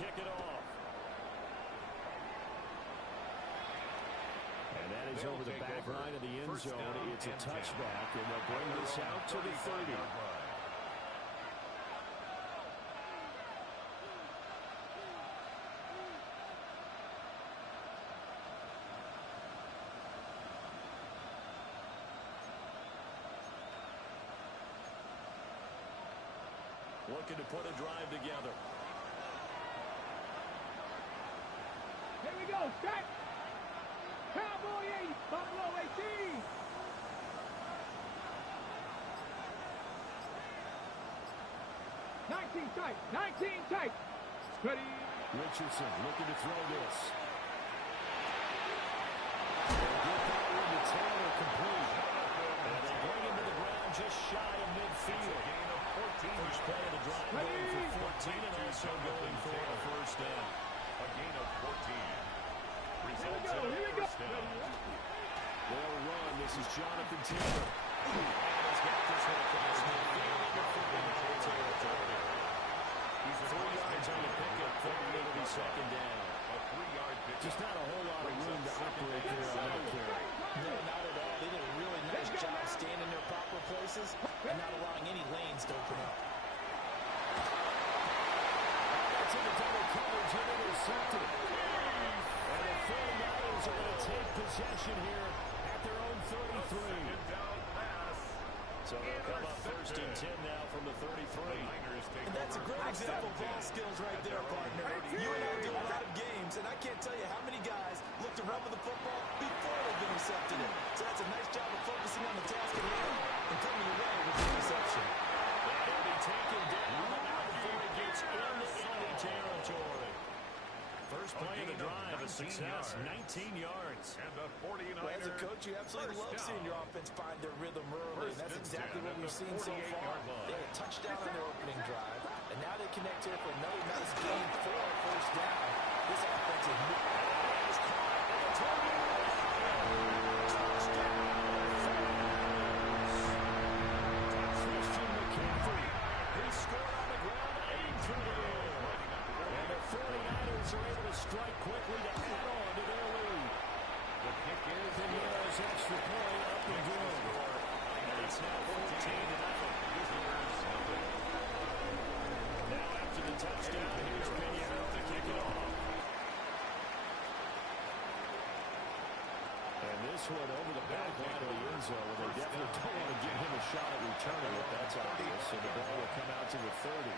kick it off. And that is over the back line of the end zone. It's a touchback, and they'll bring this out to the 30. Looking to put a drive together. Here we go, set. Cowboy 80, Buffalo 18. Tight, 19 tight. Ready. Richardson looking to throw this. They'll get that one to Taylor complete. And they bring him to the ground just shy of midfield. First play of the drive going for 14 and also going for a first down. A gain of 14. Results in a first down. They'll run. This is Jonathan Taylor. And he's got this one across midfield into football territory. He's 3 yards on the pickup. It'll be second down. A 3-yard pickup. Just not a whole lot of room to operate there on that carry. No, not at all. They did a really nice job staying in their proper places and not allowing any lanes to open up. That's in the double coverage and intercepted. And the 49ers are going to take possession here at their own 33. Down pass. So they'll come up first and 10 now from the 33. And that's a great example of ball skills right there, partner. You and I do a lot of games, and I can't tell you how many guys look to run with the football before they've intercepted it. So that's a nice job of focusing on the task at hand and coming away with the interception. He'll be taken down now before he gets into enemy territory. First play of the drive, a success, 19 yards. And the 49ers. Well, as a coach, you absolutely love seeing your offense find their rhythm early. And that's exactly what we've seen so far. They had a touchdown on their opening drive, and now they connect here for another nice gain for a first down. This offense is Christian McCaffrey, he scored on the ground, aimed through the air. And the 49ers are able to strike quickly to add on to their lead. The kick is Pinheiro's extra point up and good. And it's now 14-0. Now after the touchdown, here's Pinheiro to kick it off. And this one over the back line of the end zone. They definitely don't want to give him a shot at returning it. That's obvious. So the ball will come out to the 30.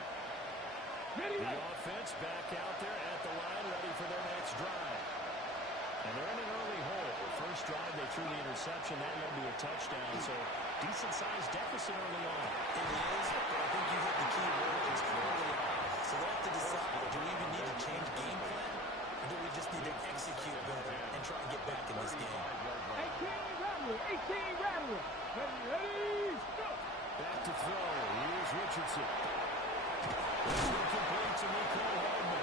The offense back out there at the line, ready for their next drive. And they're in an early hole. The first drive, they threw the interception. That led to a touchdown. So decent-sized deficit early on. It is, but I think you hit the key word is early on. So they have to decide, do we even need to change game plan? Or do we just need to execute better and try and get back in this game? 18 Rattler, 18 Rattler. Ready, go. Back to throw. Here's Richardson. Complete to Nico Hardman.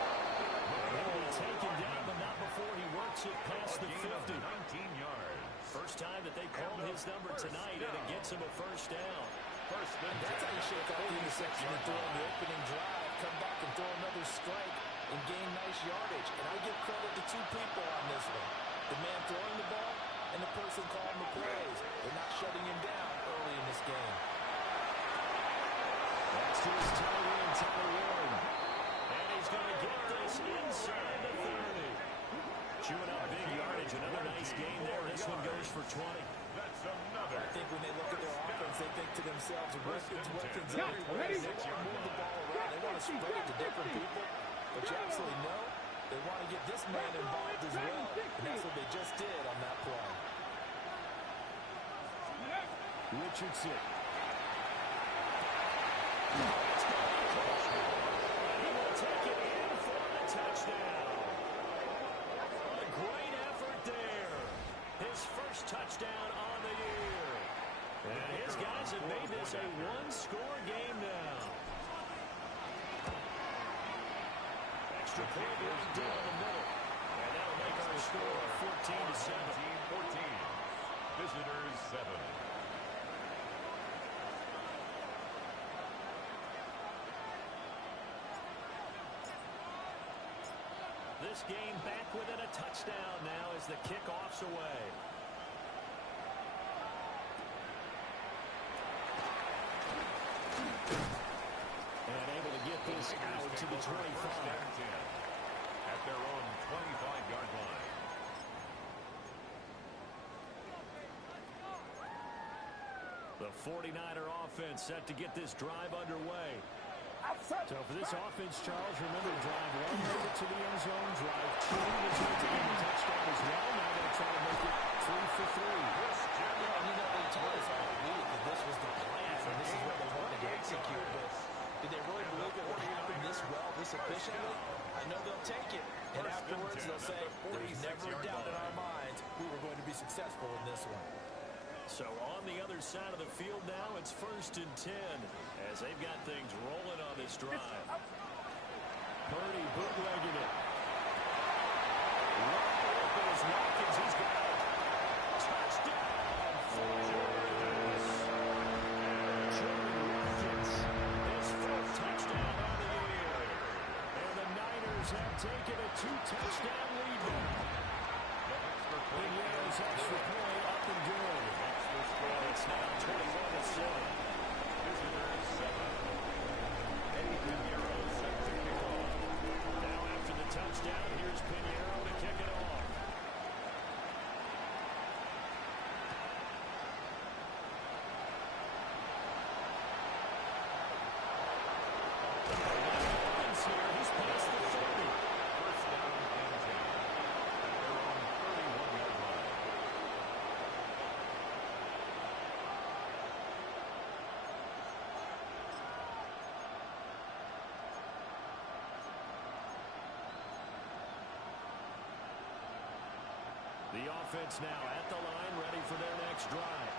He'll be taken down, but not before he works it past the 50. 19 yards. First time that they called his number tonight, and it gets him a first down. And that's how you shake out the interception and throw on the opening drive, come back and throw another strike and gain nice yardage. And I give credit to two people on this one. The man throwing the ball and the person calling the plays. They're not shutting him down early in this game. That's to his tight end, Tyler Warren. And he's going to get this inside the 30. Chewing up big yardage. Another nice game there. This one goes for 20. That's another. I think when they look at their offense, they think to themselves, weapons everywhere. They want to move the ball around. They want to spread it to different people. But you absolutely know they want to get this man involved as well. And that's what they just did on that play. Richardson. He will take it in for the touchdown. A great effort there. His first touchdown on the year. And his guys have made this a one-score game now. Extra point right down the middle. And that'll make our score 14-7. 14. Visitors 7. this game back within a touchdown now as the kickoff's away. And able to get this out to the 25. At their own 25-yard line. The 49er offense set to get this drive underway. So for this offense, Charles, remember to drive one, made it to the end zone, drive two, resulting in a touchdown as well. Now they're trying to make it 3 for 3. And you know, they told us all week that this was the plan, and this is what they wanted to execute. But did they really believe it would happen this well, this efficiently? I know they'll take it, and afterwards they'll say, there's never a doubt in our minds we were going to be successful in this one. So on the other side of the field now, it's 1st and 10 as they've got things rolling on this drive. Purdy bootlegging it. Wide open as Watkins. He's got it. Touchdown. Jordan Watkins. His 4th touchdown on the year. And the Niners have taken a 2-touchdown lead now. Pinheiro's extra point up and good. It's now 21-7. Now after the touchdown, here's Pinheiro to kick it off. Runs here. He's past the 30. First down and 10. At their own 31-yard line. The offense now at the line, ready for their next drive.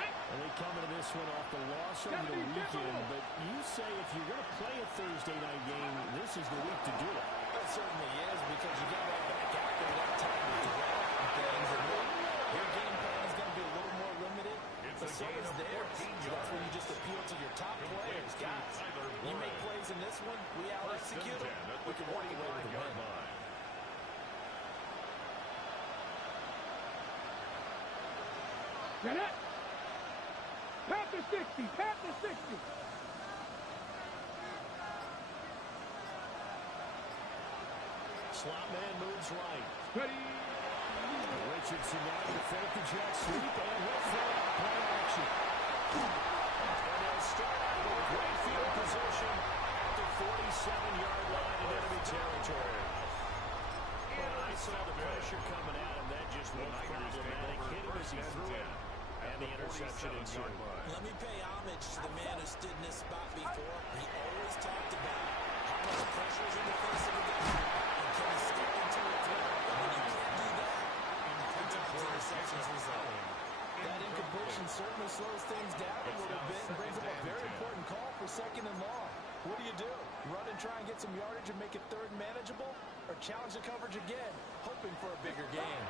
And they come into this one off the loss over the weekend, but you say if you're going to play a Thursday night game, this is the week to do it. It certainly is, because you got right back out there that time to develop things, and your game plan is going to be a little more limited, but so is theirs. So that's when you just appeal to your top players. Guys, you make plays in this one, we out-execute them, we can walk away with a win. Get it? Pat the 60. Pat the 60. Slot man moves right. Ready. Richardson now to fake the jet sweep, and he'll throw out play action. And they'll start out with great field position at the 47-yard line in enemy territory. Well, I saw the pressure coming at him. That just looked problematic. Hit him as he threw it. And the interception ensued. Let me pay homage to the man who stood in this spot before. He always talked about how much pressure is in the face of a guy, and can he step into a throw? And when you can't do that, interceptions result. That incompletion certainly slows things down a little bit and brings up a very important call for 2nd and long. What do? Run and try and get some yardage and make it 3rd and manageable? Or challenge the coverage again, hoping for a bigger gain?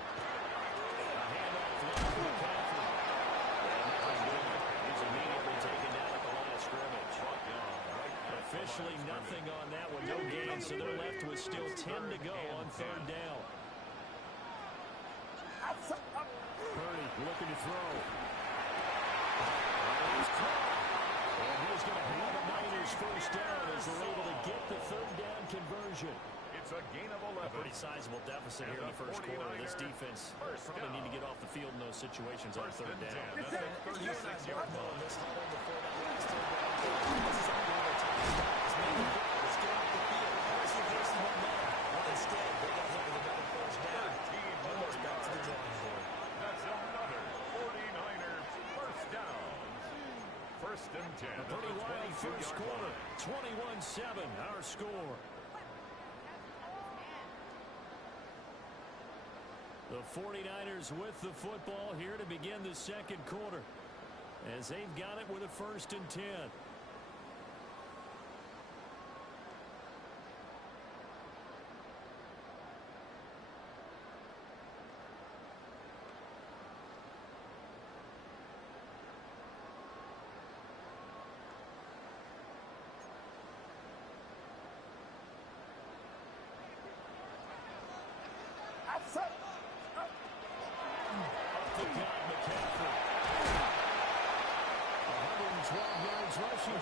He's immediately taken down at the line of scrimmage. Officially nothing on that one, no gain, so they're left with still 10 to go on 3rd down. Purdy looking to throw. And he's caught. And he's going to have a Niners 1st down as they're able to get the 3rd down conversion. It's a gain of 11. Pretty sizable deficit here in the 1st quarter. This defense probably need to get off the field in those situations on 3rd down. You and I both know in this huddle before that last 3rd down, this is under the time. It's making progress, get off the field, almost reversing momentum. Instead, they got hit with another 1st down. Almost back to the drawing board. That's another 49ers 1st down. 1st and 10. A pretty wild 1st quarter. 21-7, our score. The 49ers with the football here to begin the 2nd quarter, as they've got it with a 1st and 10.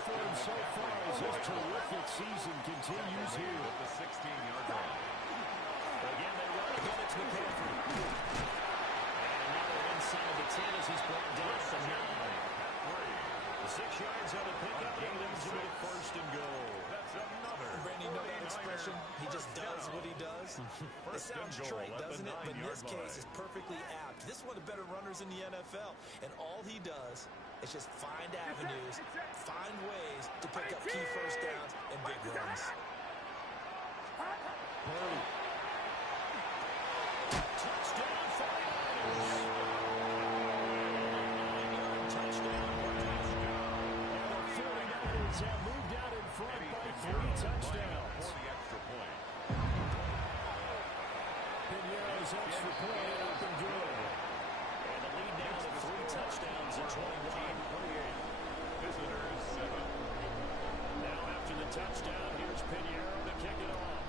for him so far as this terrific season continues here. At the 16-yard line. Again, they run again. It's McCaffrey. And now they're inside the 10 as he's brought down at the 9. 6 yards on a pickup. He leads him to first and goal. That's another. Randy, you know that expression? He just does what he does. It sounds trite, doesn't it? But in this case, it's perfectly apt. This is one of the better runners in the NFL. And all he does is just find avenues, find ways to pick up key first downs and big runs. Purdy. Touchdown, 49ers. Touchdown. And the 49ers have moved out in front by 3 touchdowns. For the extra point. Pinheiro's extra point up and good. And the lead now to 3 touchdowns at 21. Visitors 7. Now after the touchdown, here's Pinheiro to kick it off.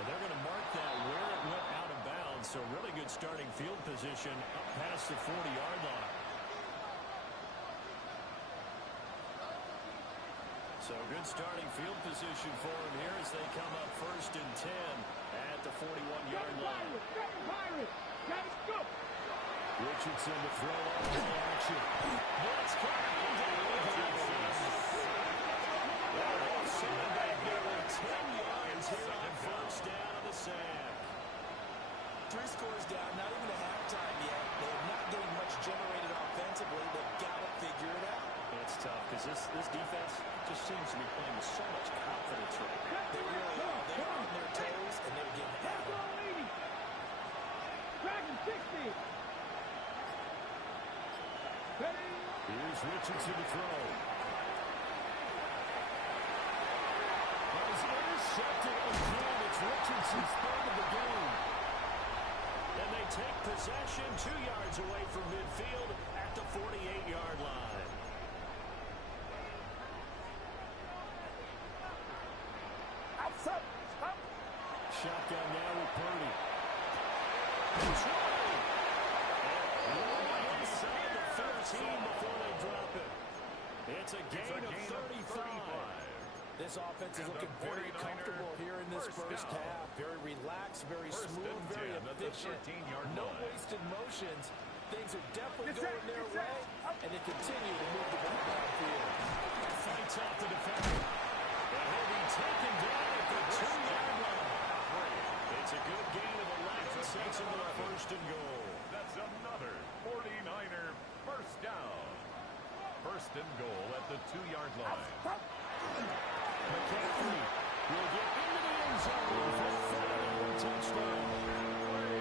And they're going to mark that where it went out of bounds. So really good starting field position up past the 40-yard line. So good starting field position for him here as they come up first and 10 at the 41-yard line. Richardson to throw off the action. Blitz coming back nearly 10 yards here on first down of the sack. 3 scores down, not even a halftime yet. They're not getting much generated offensively. They've got to figure it out. It's tough because this defense just seems to be playing with so much confidence right now. They really are. They're on their toes, and they're getting at it. Dragon 60. Here's Richardson to throw. He's intercepted again. It's Richardson's third of the game. And they take possession 2 yards away from midfield at the 48-yard line. Shotgun now with Purdy. He's running. And inside the 13 before they drop it. It's a gain of 35. This offense is looking very comfortable here in this first half. Very relaxed, very smooth, very efficient. No wasted motions. Things are definitely going their way, and they continue to move the ball downfield. Fights off the defender. And he'll be taken down at the 2-yard line. It's a good gain of 11. Sets him to the first and goal. That's another 49er first down. First and goal at the 2-yard line. McCaffrey will get into the end zone for a 49er touchdown.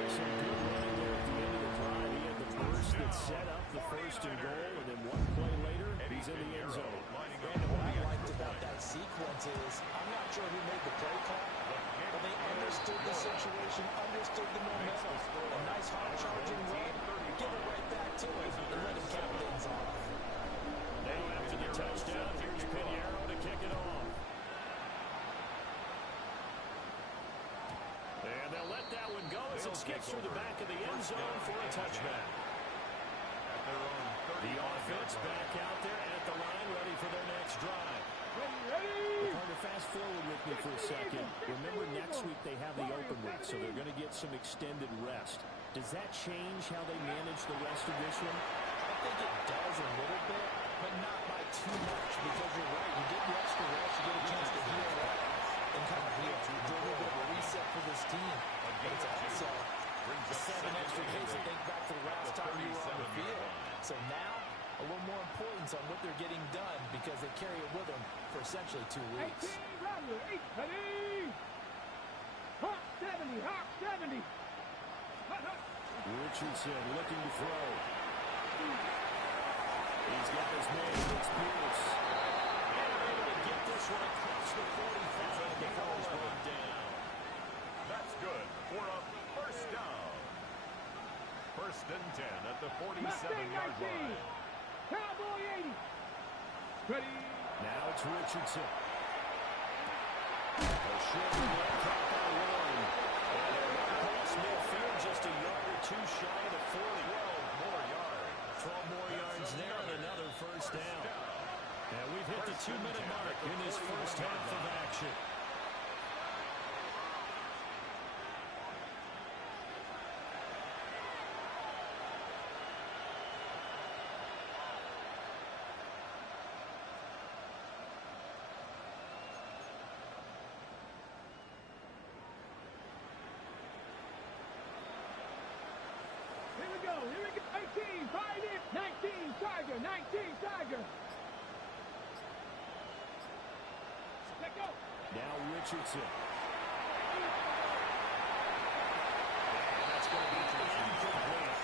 Some good running there at the end of the drive. He had the burst that set up the first and goal, and then one play later, he's in the end zone. And what I liked about that sequence is, I'm not sure who made the play call, but they understood the situation, understood the momentum. A nice hard-charging run, give it right back to him, and let him cap things off. Now after the touchdown, here's Pinheiro to kick it off. And they'll let that one go as it skips through the back of the end zone for a touchback. The offense back out there at the line, ready for their next drive. Partner, fast forward with me for a second. Remember, next week they have the open week, so they're going to get some extended rest. Does that change how they manage the rest of this one? I think it does a little bit, but not by too much, because you're right. You get the extra rest, you get a chance to heal up and kind of do a little bit of a reset for this team. But it's also 7 extra days to think back to the last time you were on the field. So now, a little more importance on what they're getting done because they carry it with them for essentially 2 weeks. Hawk 70, Hawk 70. Richardson looking to throw. He's got his man, it's Pierce. And able to get this one across the 45 before he's brought down. That's good for a first down. First and 10 at the 47-yard line. Cowboy 80. Ready. Now it's Richardson. A short one caught by Warren. And they're right past midfield, just a yard or two shy of 40. 12 more yards. 12 more yards there and another first down. 2-minute mark in this first half of action. Here we go. 18, fight it. 19, Tiger. 19, Tiger. Let go. Now Richardson. That's going to be incomplete.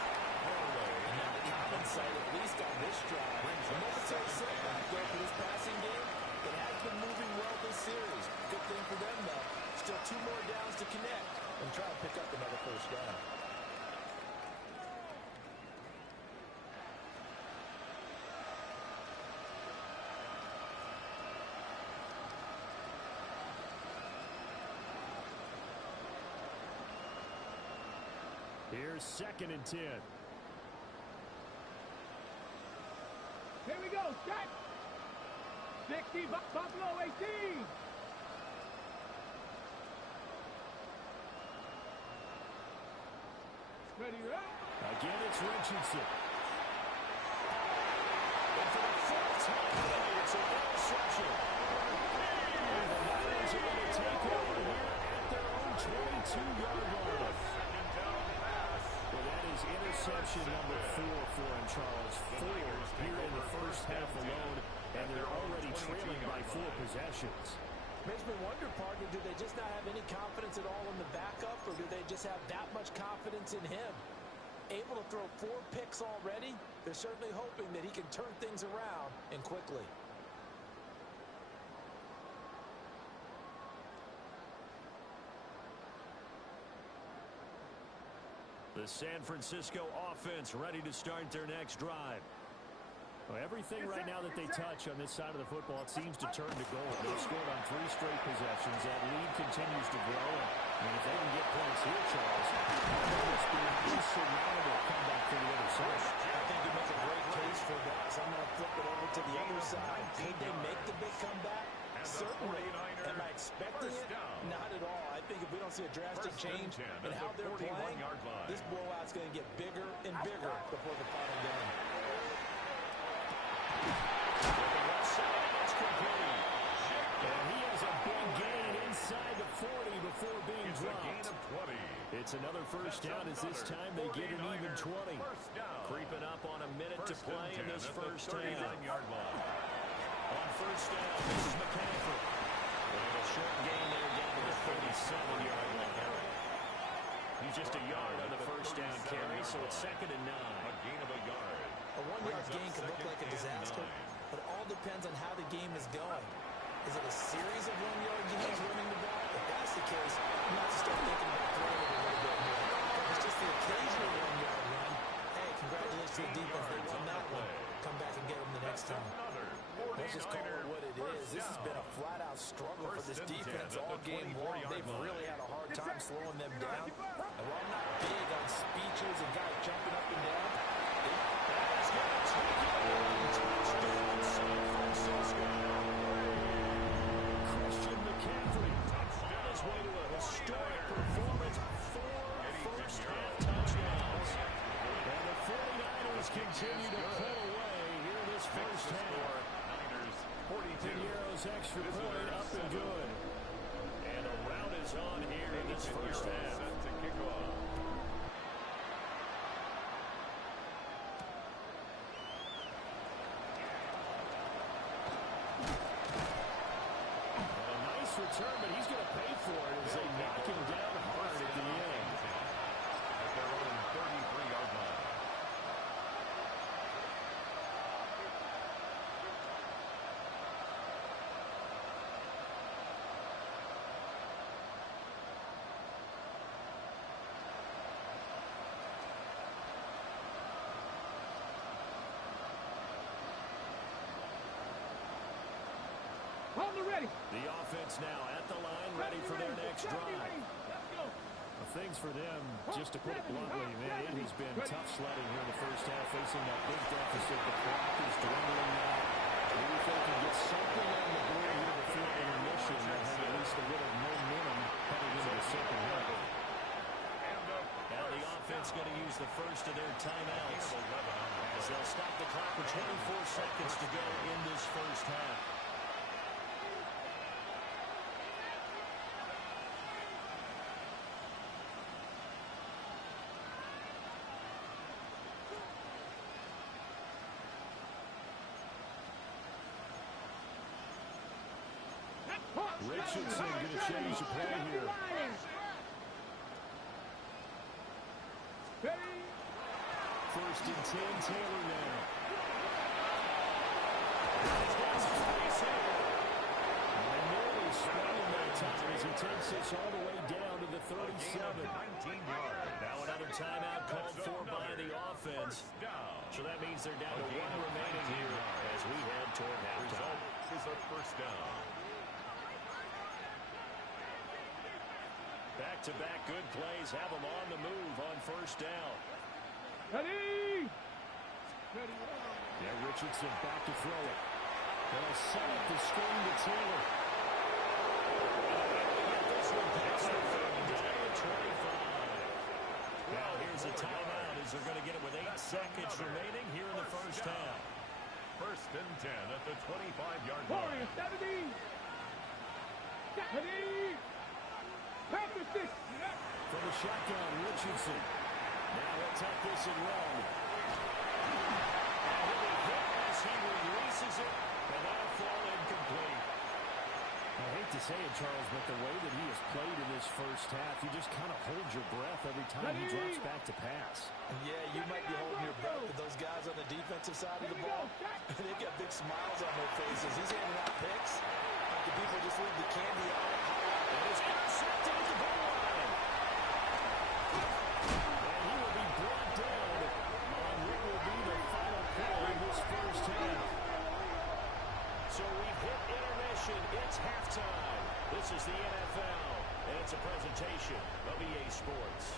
And now to compensate, at least on this drive, a momentary setback though for this passing game. It has been moving well this series. Good thing for them, though. Still 2 more downs to connect and try to pick up another first down. Here's 2nd and 10. Here we go. Set. 60, Buffalo 18. Ready, right? Again, it's Richardson. And for the fourth time, it's an interception. And the Niners are going to take over here at their own 22-yard line. Well, that is interception number 4 for him, Charles. 4 here in the first half alone, and they're already trailing by 4 possessions. Makes me wonder, partner, do they just not have any confidence at all in the backup, or do they just have that much confidence in him? Able to throw 4 picks already, they're certainly hoping that he can turn things around and quickly. The San Francisco offense ready to start their next drive. Well, everything right now that they touch on this side of the football, it seems to turn to gold. They've scored on 3 straight possessions. That lead continues to grow. And if they can get points here, Charles, that must be an insurmountable comeback for the other side. I think you make a great case for that. So I'm going to flip it over to the other side. Could they make the big comeback? Certainly. Am I expecting it? Not at all. I think if we don't see a drastic change in how they're playing, this blowout's going to get bigger and bigger before the final game. And he has a big gain inside the 40 before being dropped. It's another first down as this time they get an even 20. Creeping up on a minute to play in this first half. On first down, this is McCaffrey. And a short gain there down to the 37-yard line. He's just a yard on the first down carry, so it's 2nd and 9. A gain of a yard. A 1-yard gain can look like a disaster, but it all depends on how the game is going. Is it a series of 1-yard gains running the ball? If that's the case, you have to start thinking about throwing it a little bit more. If it's just the occasional 1-yard run, hey, congratulations to the defense. They won that one. Come back and get them the next time. Let's just call it what it is. This has been a flat-out struggle for this defense all game long. They've really had a hard time slowing them down. And while I'm not big on speeches and guys jumping up and down, Christian McCaffrey on his way to a historic performance. 4 first-half touchdowns. And the 49ers continue to pull away here this first half. Pinero's extra point up and good. And a rout is on here in this first half. Return, but he's going to pay for it as they knock him down hard at the end. At their own 33-yard line. On the ready. The offense now at the line, ready for their next drive. Well, things for them, just to put it bluntly, man, it has been tough sledding here in the first half, facing that big deficit. The clock is dwindling now. Maybe if they can get something offense going to use the first of their timeouts as they'll stop the clock with 24 seconds to go in this first half. Richardson going to change the play here. First and 10, Taylor now. He's got some space here. And nearly sprawling that time as he takes this all the way down to the 37. 19 yards. Now another timeout called for by the offense. So that means they're down to one remaining here as we head toward halftime. Result is a first down. Back-to-back good plays have them on the move on first down. Ready? Yeah, Richardson back to throw it. They'll set up the screen to Taylor. This one past the 30 down to 25. Now here's a timeout as they're going to get it with 8 seconds remaining here in the first half. First and 10 at the 25-yard line. Warriors, 70. Ready? Panther 6. From the shotgun, Richardson. Now he'll take this and run. And he'll be hit as he releases it, and that'll fall incomplete. I hate to say it, Charles, but the way that he has played in this first half, you just kind of hold your breath every time he drops back to pass. Yeah, you might be holding your breath with those guys on the defensive side of the ball. They've got big smiles on their faces. He's handing out picks. The people just leave the candy out. And it's intercepted at the goal line. And he will be brought down on what will be the final play in this first half. So we've hit intermission. It's halftime. This is the NFL, and it's a presentation of EA Sports.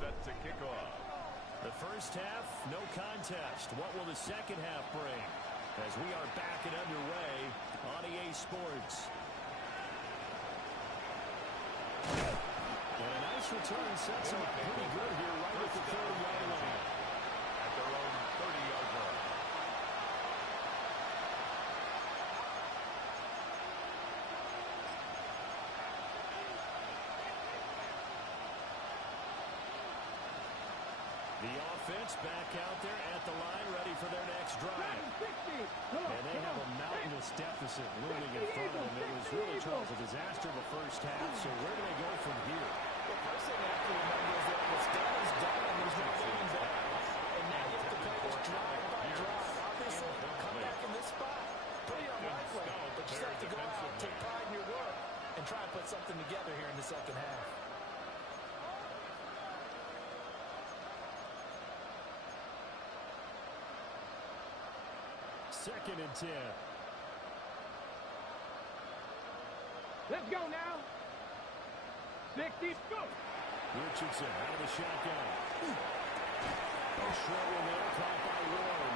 Set to kick off. The first half, no contest. What will the second half bring? As we are back and underway on EA Sports. And a nice return sets up pretty good here right at the 30-yard line. At their own 30-yard line. The offense back out there at the line, ready for their next drive. And they have a mountainous deficit looming in front of them. It was really, Charles, a disaster of a first half, so where do they go from here? The first thing I have to remember is that what's done is done, and there's no going back. And now you have to play this drive by drive. Obviously, come back in this spot. Pretty unlikely, but you just have to go out, take pride in your work, and try and put something together here in the second half. Second and 10. Let's go now. 60, go. Richardson out of the shotgun. A short one there, caught by Warren.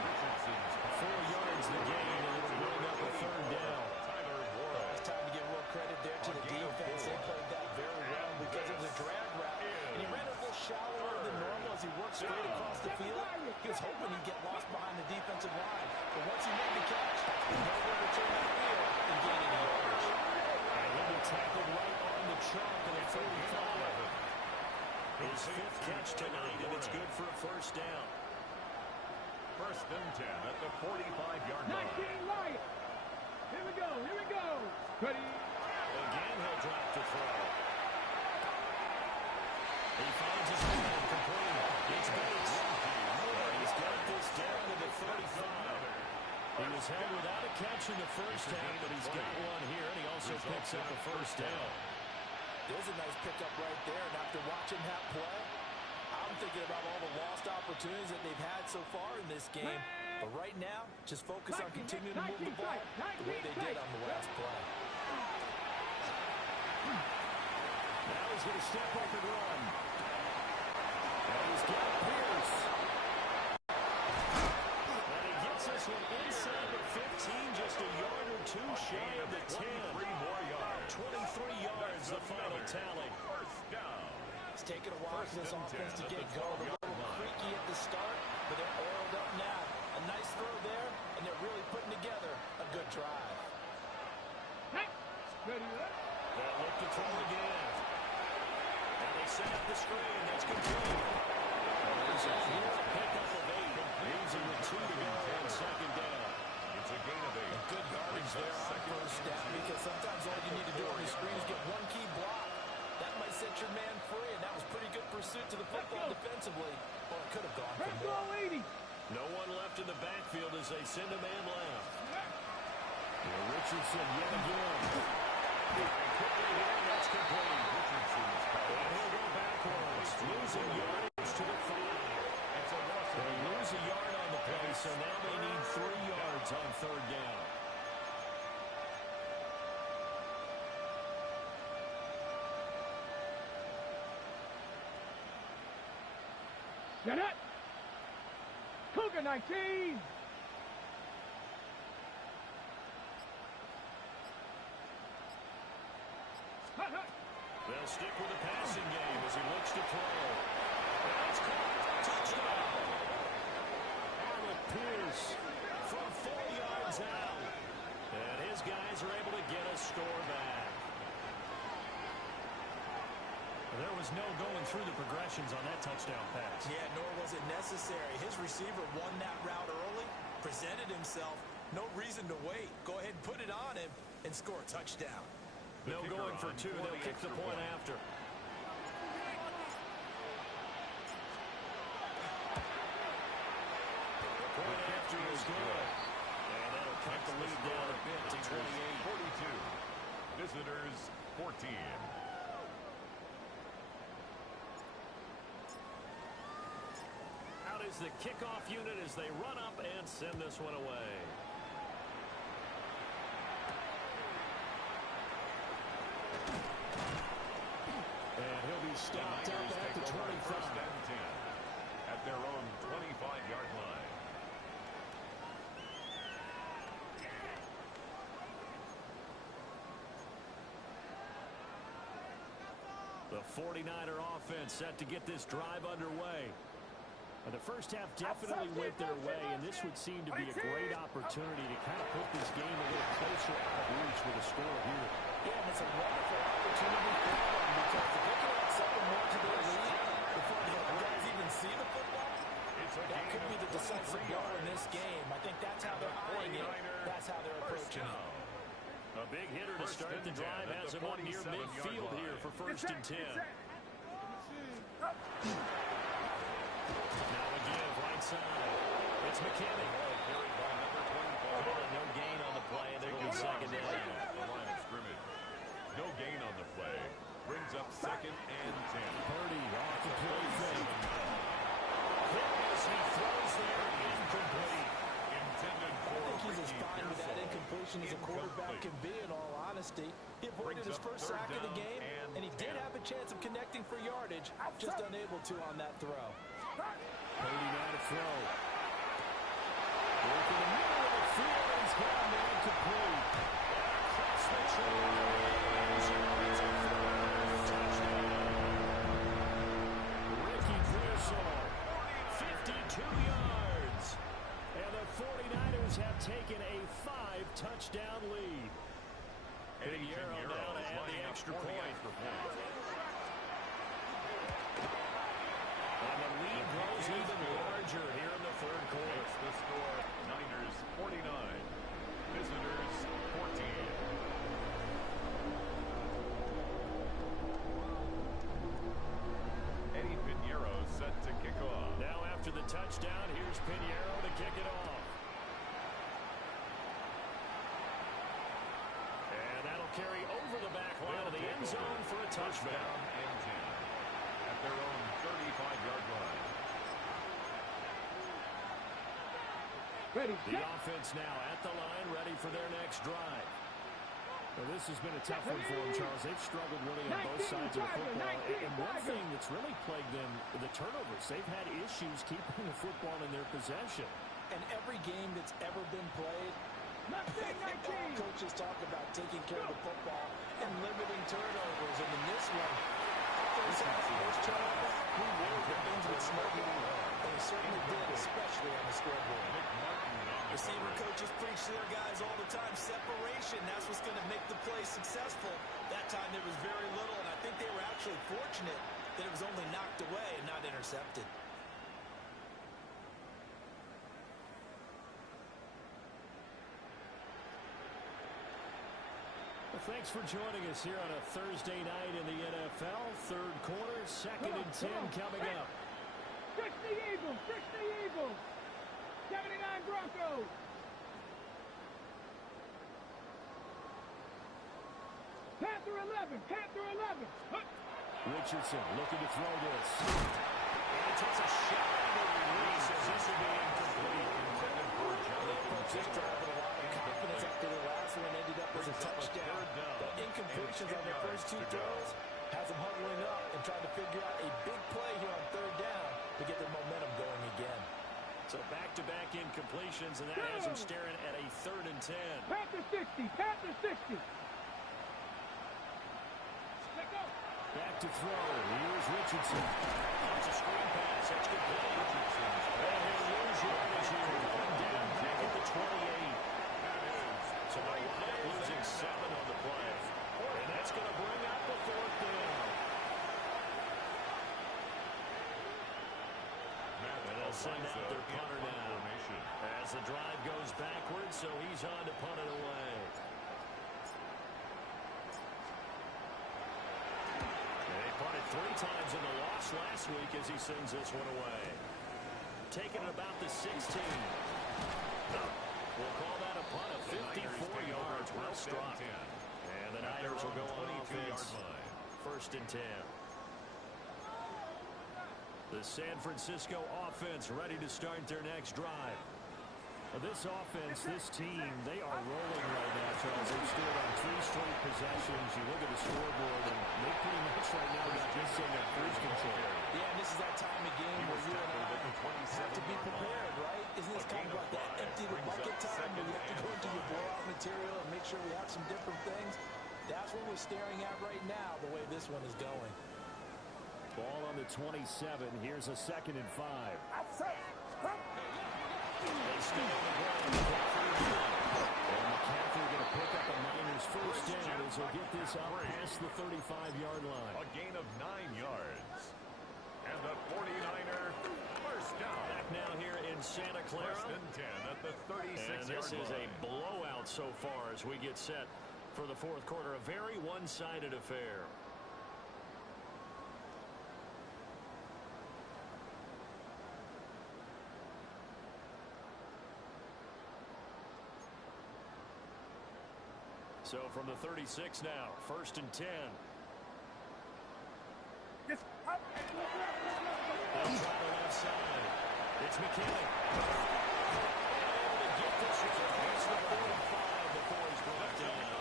4 yards the gain, and it'll bring up a third down. It's time to give real credit there to the defense. They played that very well because it was a drag route. And he ran a little shallower than normal as he worked straight across the field. He was hoping he'd get lost behind the defensive line. But once he made the catch, he never returned the field and gained any yardage. And he'll be tackled right on the chalk at a 45. His 5th catch tonight, and it's good for a first down. First and 10 at the 45-yard line. 19 right. Here we go. Here we go. Ready. Again, he'll drop the throw. He finds his man complete. It's Bates. He's got this down to the 35. He was held without a catch in the first half, but he's got one here, and he also picks up a first down. There's a nice pickup right there, and after watching that play, I'm thinking about all the lost opportunities that they've had so far in this game. But right now, just focus on continuing to move the ball the way they did on the last play. Now he's going to step up and run. And he's got Pierce. And he gets this one inside the 15, just a yard or two shy of the 10. 23 more yards. 23 yards, the final tally. First down. It's taken a while for this offense to get going. A little creaky at the start, but they're oiled up now. A nice throw there, and they're really putting together a good drive. Hey, ready up. They'll look to throw again. And they set up the screen. That's complete. There's a pickup of 8. Easy with 2 to go on second down. It's a gain of 8. And good yardage there on first down, because sometimes all you need to do on the screen is get one key block. That might set your man free, and that was pretty good pursuit to the football defensively. Well, it could have gone for Let's more. go, 80. No one left in the backfield as they send a man left. Richardson yet again. Quickly here, that's complete. And he'll go backwards, losing yardage to the 5. They lose a yard on the play, so now they need 3 yards on third down. Get it. Cougar 19. Hut, hut. They'll stick with the passing game as he looks to throw. That's caught. Touchdown. Alec Pierce from 4 yards out. And his guys are able to get a score back. There was no going through the progressions on that touchdown pass. Yeah, nor was it necessary. His receiver won that route early, presented himself. No reason to wait. Go ahead and put it on him and score a touchdown. No going for 2. They'll kick the point after. The point after is good. And that'll cut the lead down a bit to 28. 42. Visitors 14. Out is the kickoff unit as they run up and send this one away. And he'll be stopped up at the 25. First and 10 at their own 25-yard line. The 49er offense set to get this drive underway. And the first half definitely went their way, and this would seem to be a great opportunity to kind of put this game a little closer out of reach with a score here. Yeah, and it's a wonderful opportunity for them because if they can add something more to their lead before the guys even see the football, that could be the decisive blow in this game. I think that's how they're eyeing it. That's how they're approaching it. A big hitter to start the drive has him up near midfield here for first and 10. Now again, right side. It's McKinney. No gain on the play, and they'll get second down. The line of scrimmage. No gain on the play. Brings up second and 10. Purdy off the play fake. As he throws there, incomplete. Intended for I think he's as Ricky fine with that Pearsall. incompletion as a quarterback can be, in all honesty. He avoided his first sack of the game, and he did have a chance of connecting for yardage, just unable to on that throw. Purdy now to throw. Work in the middle of the field, and he's got him incomplete. Across the trails, it's a touchdown. Ricky Pearsall, 52 yards. And the 49ers have taken a 5-touchdown lead. Pinheiro now to add the extra point. And the lead grows even larger here in the third quarter. It's the score, Niners 49, visitors 14. Eddie Pinheiro set to kick off. Now after the touchdown, here's Pinheiro to kick it off. And that'll carry over the back line of the end zone for a touchdown. And 10 at their own 35-yard line. Ready, The offense now at the line, ready for their next drive. Well, this has been a tough one for them, Charles. They've struggled really on both sides of the football. And one thing that's really plagued them, the turnovers. They've had issues keeping the football in their possession. And every game that's ever been played, all coaches talk about taking care of the football and limiting turnovers. And in this one, first turnover, we worried that things would snowball. And it certainly did, especially on the scoreboard. Receiver coaches preach to their guys all the time. Separation, that's what's going to make the play successful. That time there was very little, and I think they were actually fortunate that it was only knocked away and not intercepted. Well, thanks for joining us here on a Thursday night in the NFL. Third quarter, second and 10 coming up. 60 Eagles, 60 Eagles. 79 Broncos. Panther 11, Panther 11. Richardson looking to throw this. And he takes a shot into the release as this will be incomplete. Just driving a lot of confidence after the last one ended up as a touchdown. The incompletions on their first two throws has them huddling up and trying to figure out a big play here on third down to get their momentum going again. So back-to-back incompletions, and that has them staring at a 3rd and 10. Panther 60, Panther 60. Let go. Back to throw. Here's Richardson. It's a screen pass. That's good play. Richardson. And he'll lose yardage here. One down back at the 28. So they'll wind up losing 7 on the play. And that's going to bring up the 4th down. And they'll send out their punter now. As the drive goes backwards, so he's on to punt it away. They punted 3 times in the loss last week as he sends this one away. Taking it about the 16. We'll call that a punt of 54 yards. Well struck. And the Niners will go on offense. 1st and 10. The San Francisco offense ready to start their next drive. Well, this offense, this team, they are rolling right now, Charles. They've scored on 3 straight possessions. You look at the scoreboard, and they pretty much right now got this in their cruise control. Yeah, and this is that time of game where you and I have to be prepared, right? Isn't this kind of like that empty the bucket time where you have to go into your blowout material and make sure we have some different things? That's what we're staring at right now, the way this one is going. Ball on the 27. Here's a 2nd and 5. They stay on the ground. And McCaffrey going to pick up a Niners first down as he'll get this up past the 35-yard line. A gain of 9 yards. And the 49er first down. Back now here in Santa Clara. 1st and 10 at the 36-yard line. And this is a blowout so far as we get set for the 4th quarter. A very one-sided affair. So from the 36 now, 1st and 10. They'll try the left side. It's McKinley. Able to get this one across the 45 before he's brought down.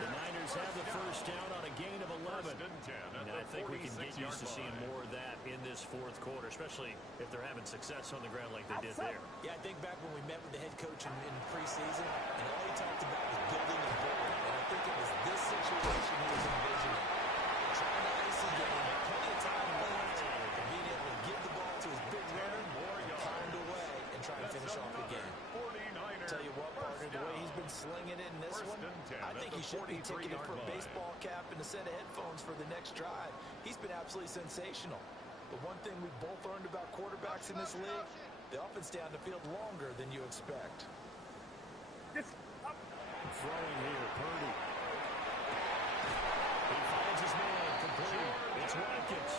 The Niners have the first down on a gain of 11. And I think we can get used to seeing more of that in this 4th quarter, especially if they're having success on the ground like they did there. Yeah, I think back when we met with the head coach in preseason, and all he talked about was building a board. And I think it was this situation he was envisioning. Trying to ice the game, plenty of time left, and being able to give the ball to his big runner, pound away, and try to finish off the game. Tell you what, partner, the way he's been slinging it in this one, I think he should be ticketed for a baseball cap and a set of headphones for the next drive. He's been absolutely sensational. But one thing we've both learned about quarterbacks in this league, they often stay on the field longer than you expect. Throwing here, Purdy. He finds his man, complete. It's Watkins.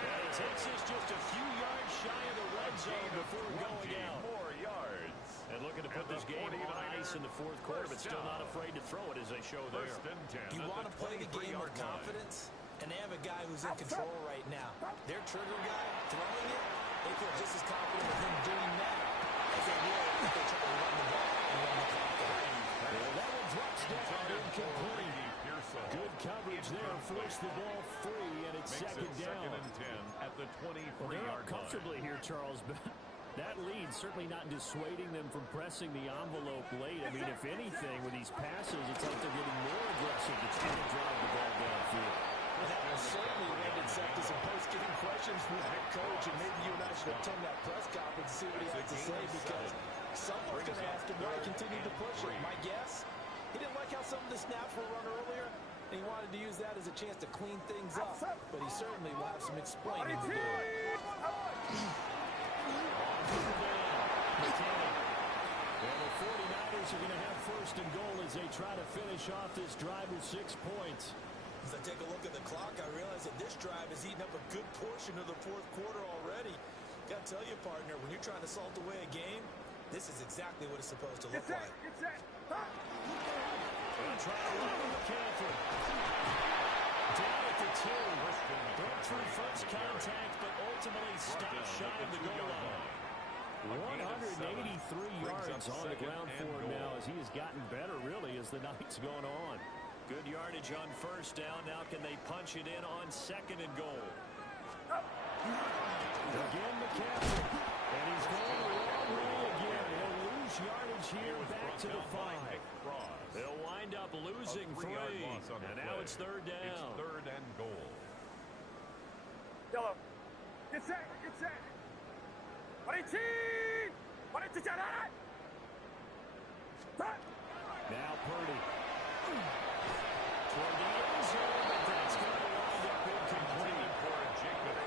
And it takes us just a few yards shy of the red zone before going out. More yards. And looking to put this game on ice in the 4th quarter, but still not afraid to throw it as they show there. You want to play the game with confidence, and they have a guy who's in control right now. Their trigger guy throwing it, they feel just as confident with him doing that as they will if they try to run the ball and run the clock out. Well, that one drops down yardage there, forced the ball free, and it's second down. Second and 10 at the 23-yard line. Comfortably here, Charles, but that lead certainly not dissuading them from pressing the envelope late. I mean, if anything, with these passes, it's like they're getting more aggressive to try to drive the ball downfield. And that will certainly lend itself to some post-game questions from the head coach, and maybe you and I should attend that press conference and see what he has to say, because someone's going to ask him why he continued to push it. My guess, he didn't like how some of the snaps were run earlier, and he wanted to use that as a chance to clean things up, but he certainly will have some explaining to do. Well, the 49ers are going to have first and goal as they try to finish off this drive with 6 points. As I take a look at the clock, I realize that this drive has eaten up a good portion of the fourth quarter already. Got to tell you, partner, when you're trying to salt away a game, this is exactly what it's supposed to look like. Going to try to run with McCaffrey. Down at the 2. Broke through first contact, but ultimately stopped shy of the goal line. 183 yards on the ground for him now as he has gotten better, really, as the night's gone on. Good yardage on first down. Now can they punch it in on second and goal? Again, McCaffrey. And he's going the wrong way again. He'll lose yardage here back to the 5. They'll wind up losing 3. And now it's third down. It's third and goal. Yellow. Get set. Get set. Now Purdy. Toward the end zone, but that's going to wind up incomplete.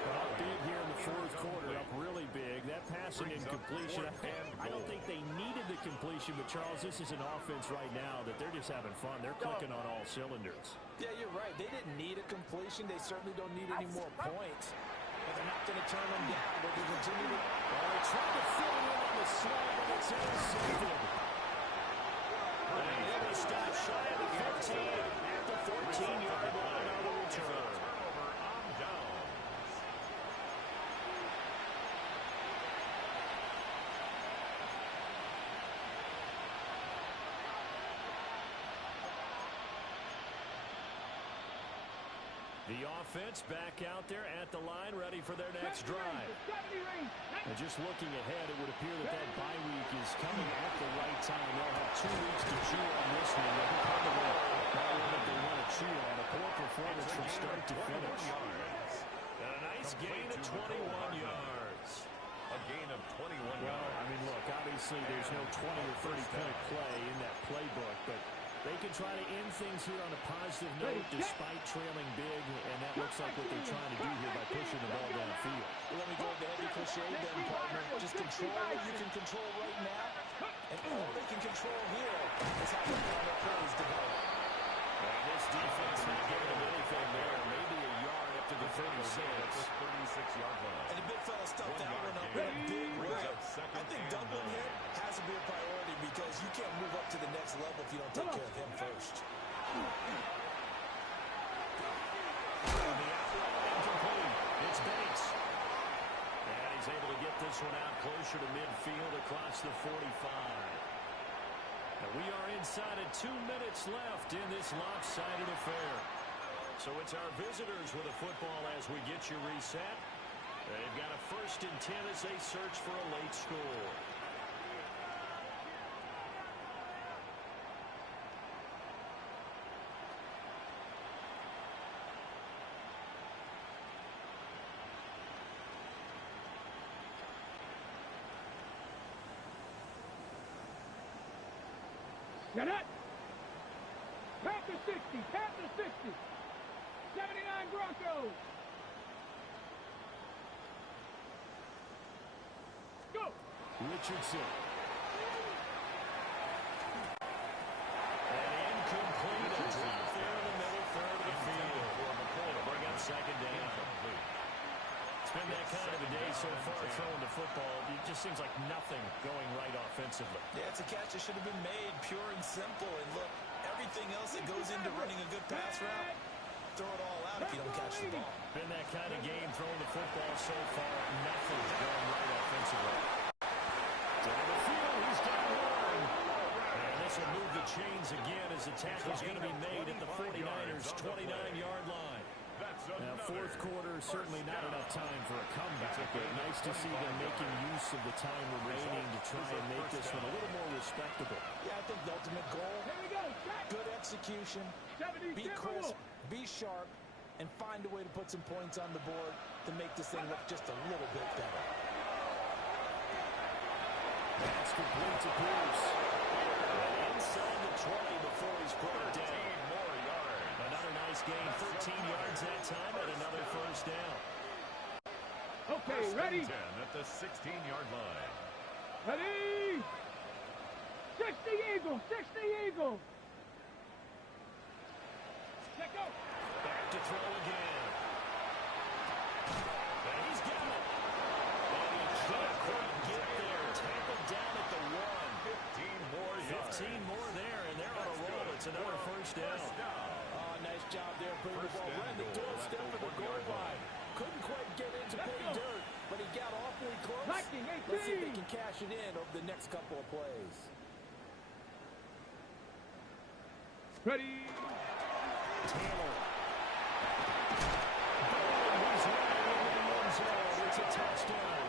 Up big here in the fourth quarter, up really big. That passing incompletion, I don't think they needed the completion, but Charles, this is an offense right now that they're just having fun. They're clicking on all cylinders. Yeah, you're right. They didn't need a completion. They certainly don't need any more points. But they're not going to turn them down. They're going to continue to... They try to fit it in on the slam, and it's intercepted. And they stop shy of the 15 at the 14-yard line on the return. On downs. The offense back out there at the line, ready for their next drive. And just looking ahead, it would appear that that bye week is coming at the right time. They'll have 2 weeks to chew on this one. They'll probably not one that they want to chew on. A poor performance from start to finish. And a nice gain of 21 yards. A gain of 21 yards. Well, I mean, look, obviously there's no 20 or 30-point play in that playbook, but they can try to end things here on a positive note despite trailing big, and that looks like what they're trying to do here by pushing the ball downfield. Well, let me go with the heavy cliche then, partner. Just control what you can control right now, and all they can control here is how their plays develop. And this defense not giving them anything there. Maybe a yard up to the 36. 36-yard line. And the big fella stuffed that one up in a big way. I think doubling him has to be a priority because you can't move up to the next level if you don't take care of him first. On the outright incomplete. It's Bates. And he's able to get this one out closer to midfield across the 45. And we are inside of 2 minutes left in this lopsided affair. So it's our visitors with a football as we get you reset. They've got a 1st and 10 as they search for a late score. Got it. Panther 60. Panther 60. 79 Broncos. Go. Richardson. And incomplete. A drop there in the middle third of the field. To bring up second down. It's been that kind of a day so far throwing the football. It just seems like nothing going right offensively. Yeah, it's a catch that should have been made, pure and simple. And look, everything else that goes into running a good pass route, throw it all out if you don't catch the ball. Been that kind of game throwing the football so far. Nothing's going right offensively. Down the field, he's got one. And this will move the chains again as as the tackle's going to be made at the 49ers' 29-yard line. Now, fourth quarter, certainly not enough time for a comeback, but nice to see them making use of the time remaining to try and make this one a little more respectable. Yeah, I think the ultimate goal, good execution, be crisp, be sharp, and find a way to put some points on the board to make this thing look just a little bit better. That's complete to Pierce. Inside the 20 before he's brought down. Another nice gain, 13 yards that time, and another first down. Okay, ready? 10 at the 16-yard line. Ready? 60 Eagles, 60 Eagles. Check out. Back to throw again. And he's got it. And he can't quite get there. Tackled down at the 1. 15 more yards. 15 more there, and they're on a roll. It's another first down. Oh, nice job there putting the ball right in the doorstep of the goal line. Couldn't quite get into pay dirt, but he got awfully close. Let's see if they can cash it in over the next couple of plays. Ready? Taylor. He's running into the end zone. It's a touchdown.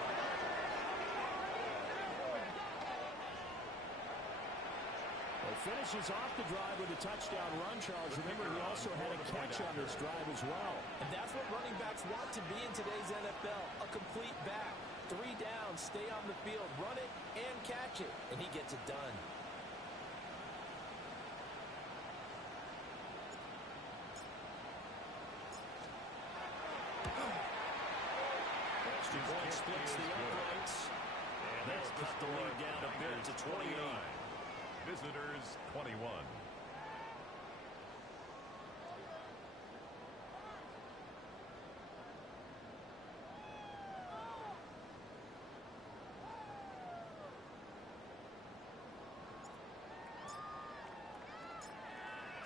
Finishes off the drive with a touchdown run, Charles. Remember, he also had a catch on this drive as well. And that's what running backs want to be in today's NFL, a complete back. 3 down, stay on the field, run it, and catch it. And he gets it done. Extra point splits the uprights. And they'll cut the lead down a bit to 28. Visitors 21.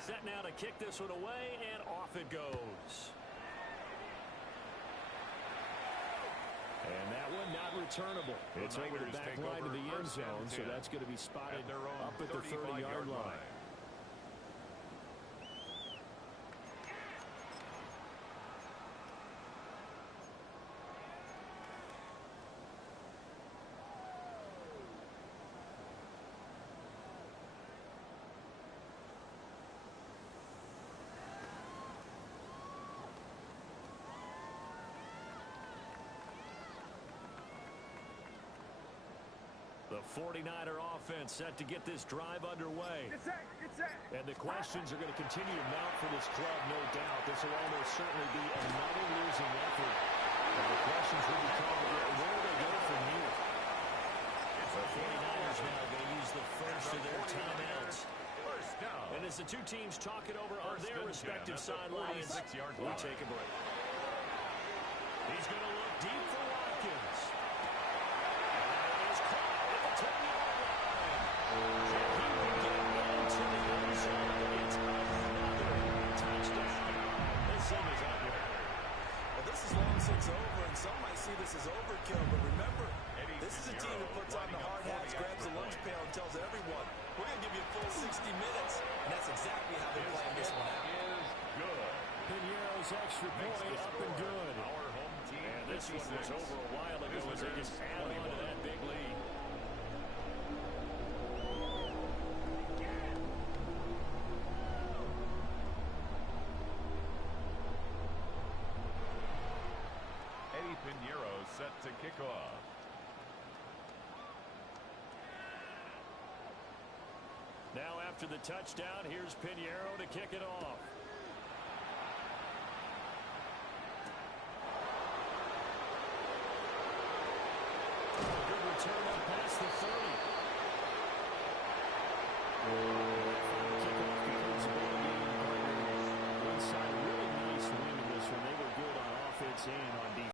Set now to kick this one away, and off it goes. And that one not returnable. It's over the back line of the end zone, so that's going to be spotted up at the 30-yard line. The 49er offense set to get this drive underway. And the questions are going to continue to mount for this club, no doubt. This will almost certainly be another losing effort. And the questions will become, where do they go from here? The 49ers now going to use the first of their timeouts. And as the two teams talk it over on their respective sidelines, we'll take a break. He's going to look deep for Watkins. Since over, and some might see this as overkill, but remember, this is a team that puts on the hard hats, grabs the lunch pail, and tells everyone, we're going to give you a full 60 minutes, and that's exactly how they're playing this one out. Piñeiro's extra point up and good. And this one was over a while ago as they just add on to that big lead. Piñeiro set to kick off. Now after the touchdown, here's Piñeiro to kick it off. Good return up past the 30. Kickoff becomes a ball game. One side really nice win in this one. They were good on offense and